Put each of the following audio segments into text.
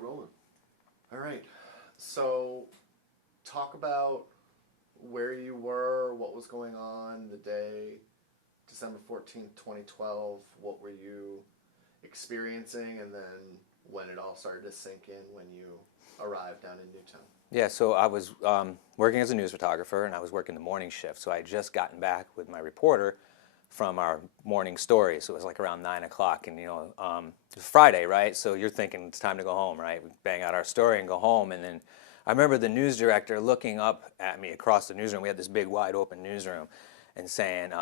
start rolling. All right. So, talk about where you were, what was going on the day, December 14th, 2012. What were you experiencing, and then when it all started to sink in when you arrived down in Newtown? Yeah, so I was working as a news photographer, and I was working the morning shift. So I had just gotten back with my reporter from our morning story. So it was like around 9 o'clock, and it was Friday, right? So you're thinking it's time to go home, right? We bang out our story and go home. And then I remember the news director looking up at me across the newsroom. We had this big, wide open newsroom, and saying,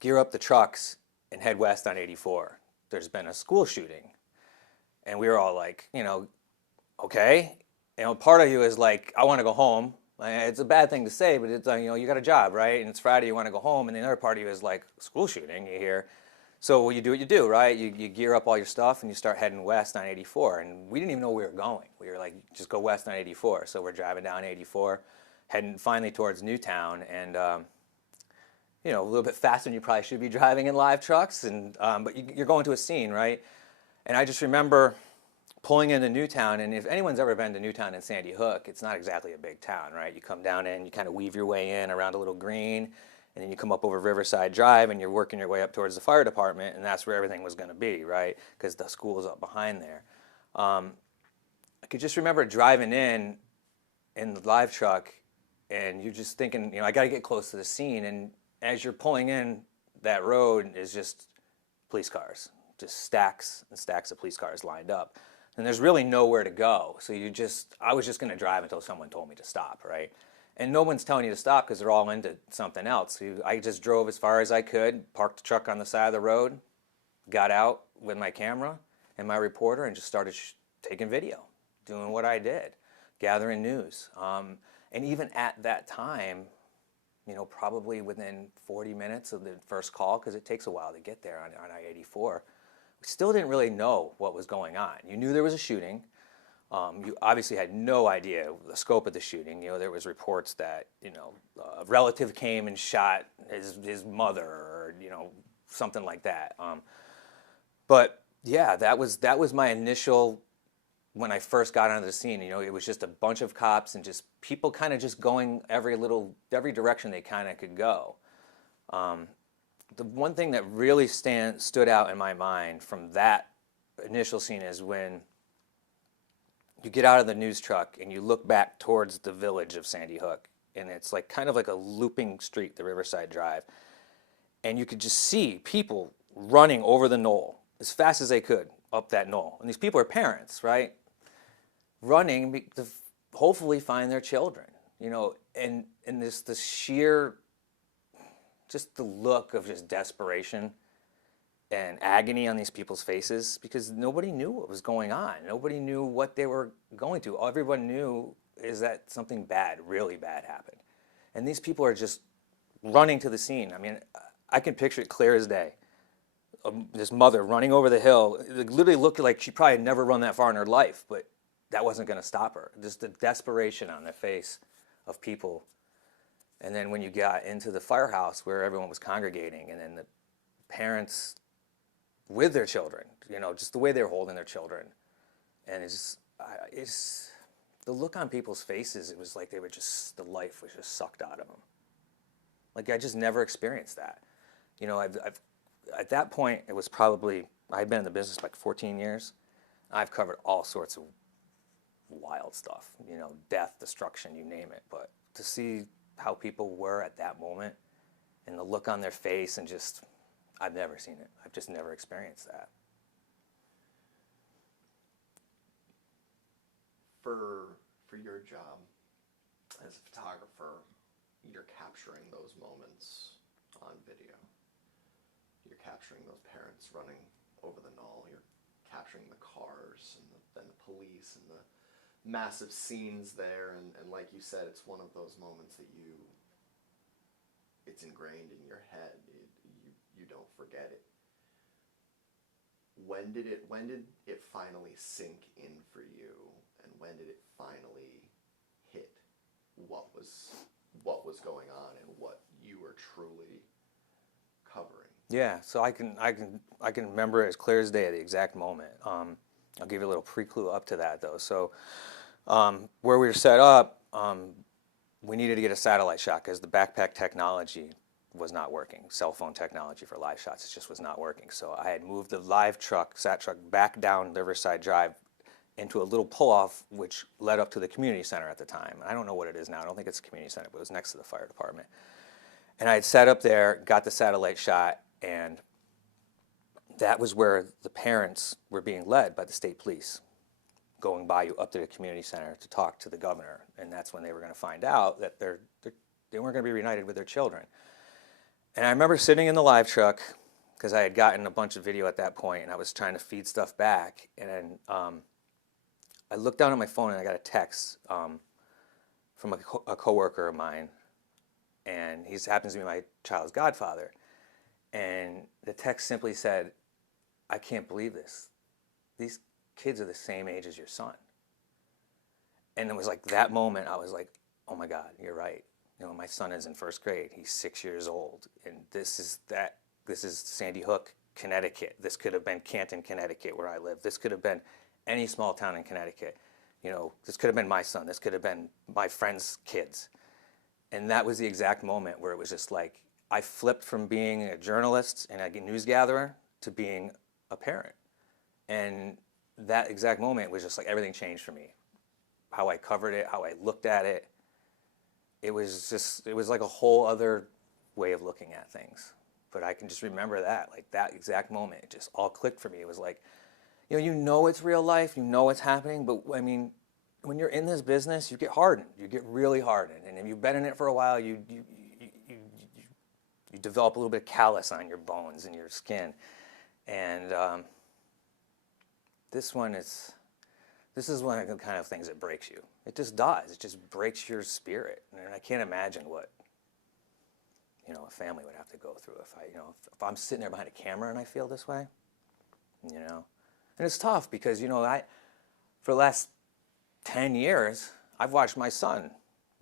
"Gear up the trucks and head west on 84. There's been a school shooting." And we were all like, okay. Part of you is like, I want to go home. It's a bad thing to say, but it's you got a job, right? And it's Friday, you want to go home. And the other part of you is like, school shooting, you hear. So you do what you do, right? You gear up all your stuff and you start heading west on 84. And we didn't even know where we were going. We were like, just go west on 84. So we're driving down 84, heading finally towards Newtown, and a little bit faster than you probably should be driving in live trucks. And but you're going to a scene, right? And I just remember pulling into Newtown, and if anyone's ever been to Newtown in Sandy Hook, it's not exactly a big town, right? You come down in, you kind of weave your way in around a little green, and then you come up over Riverside Drive, and you're working your way up towards the fire department, and that's where everything was going to be, right? Because the school is up behind there. I could just remember driving in the live truck, and you're just thinking, I got to get close to the scene, and as you're pulling in, that road is just police cars, just stacks and stacks of police cars lined up. And there's really nowhere to go. So I was just going to drive until someone told me to stop, right? And no one's telling you to stop because they're all into something else. So I just drove as far as I could, parked the truck on the side of the road, got out with my camera and my reporter, and just started taking video, doing what I did, gathering news. And even at that time, probably within 40 minutes of the first call, because it takes a while to get there on I-84, still didn't really know what was going on. You knew there was a shooting. You obviously had no idea the scope of the shooting. There was reports that a relative came and shot his mother, or something like that. But yeah, that was my initial, when I first got onto the scene. It was just a bunch of cops and just people kind of just going every direction they kind of could go. The one thing that really stood out in my mind from that initial scene is when you get out of the news truck and you look back towards the village of Sandy Hook, and it's like kind of like a looping street, the Riverside Drive, and you could just see people running over the knoll as fast as they could up that knoll. And these people are parents, right? Running to hopefully find their children, and this sheer, just the look of just desperation and agony on these people's faces, because nobody knew what was going on. Nobody knew what they were going to. All everyone knew is that something bad, really bad happened. And these people are just running to the scene. I mean, I can picture it clear as day. This mother running over the hill. It literally looked like she probably had never run that far in her life, but that wasn't going to stop her. Just the desperation on the face of people. And then when you got into the firehouse where everyone was congregating, and then the parents with their children, just the way they were holding their children. And it's the look on people's faces, it was like the life was just sucked out of them. Like, I just never experienced that. I've at that point, it was probably, I'd been in the business like 14 years. I've covered all sorts of wild stuff, death, destruction, you name it. But to see how people were at that moment and the look on their face, and just, I've never seen it. I've just never experienced that. For your job as a photographer, you're capturing those moments on video. You're capturing those parents running over the knoll. You're capturing the cars and then the police and the massive scenes there. And like you said, it's one of those moments that it's ingrained in your head. You don't forget it. When did it finally sink in for you, and when did it finally hit what was going on and what you were truly covering? Yeah, so I can remember it as clear as day, the exact moment. I'll give you a little pre-clue up to that, though. So where we were set up, we needed to get a satellite shot because the backpack technology was not working. Cell phone technology for live shots, it just was not working. So I had moved the live truck, sat truck, back down Riverside Drive into a little pull-off, which led up to the community center at the time. I don't know what it is now. I don't think it's a community center, but it was next to the fire department. And I had sat up there, got the satellite shot, and that was where the parents were being led by the state police, going by you up to the community center to talk to the governor. And that's when they were going to find out that they weren't going to be reunited with their children. And I remember sitting in the live truck, because I had gotten a bunch of video at that point, and I was trying to feed stuff back. And then I looked down at my phone, and I got a text from a coworker of mine, and he happens to be my child's godfather. And the text simply said, "I can't believe this. These kids are the same age as your son." And it was like that moment, I was like, oh my God, you're right. You know, my son is in first grade. He's 6 years old. And this is Sandy Hook, Connecticut. This could have been Canton, Connecticut, where I live. This could have been any small town in Connecticut. You know, this could have been my son. This could have been my friend's kids. And that was the exact moment where it was just like, I flipped from being a journalist and a news gatherer to being a parent. And that exact moment was just like everything changed for me. How I covered it, how I looked at it. It was like a whole other way of looking at things. But I can just remember that, like that exact moment, it just all clicked for me. It was like, you know it's real life, you know it's happening, but I mean, when you're in this business, you get hardened. You get really hardened. And if you've been in it for a while, you develop a little bit of callus on your bones and your skin. And this is one of the kind of things that breaks you. It just does. It just breaks your spirit. And I can't imagine what, a family would have to go through if I'm sitting there behind a camera and I feel this way, And it's tough because, for the last 10 years, I've watched my son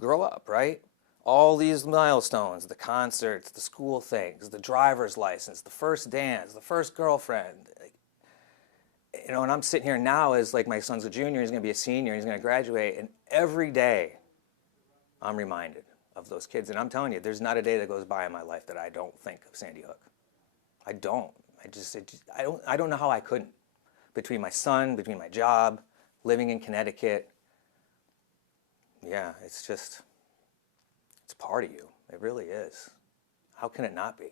grow up, right? All these milestones, the concerts, the school things, the driver's license, the first dance, the first girlfriend. And I'm sitting here now as like my son's a junior, he's going to be a senior, he's going to graduate, and every day I'm reminded of those kids. And I'm telling you, there's not a day that goes by in my life that I don't think of Sandy Hook. I don't. I don't know how I couldn't. Between my son, between my job, living in Connecticut, yeah, it's part of you. It really is. How can it not be?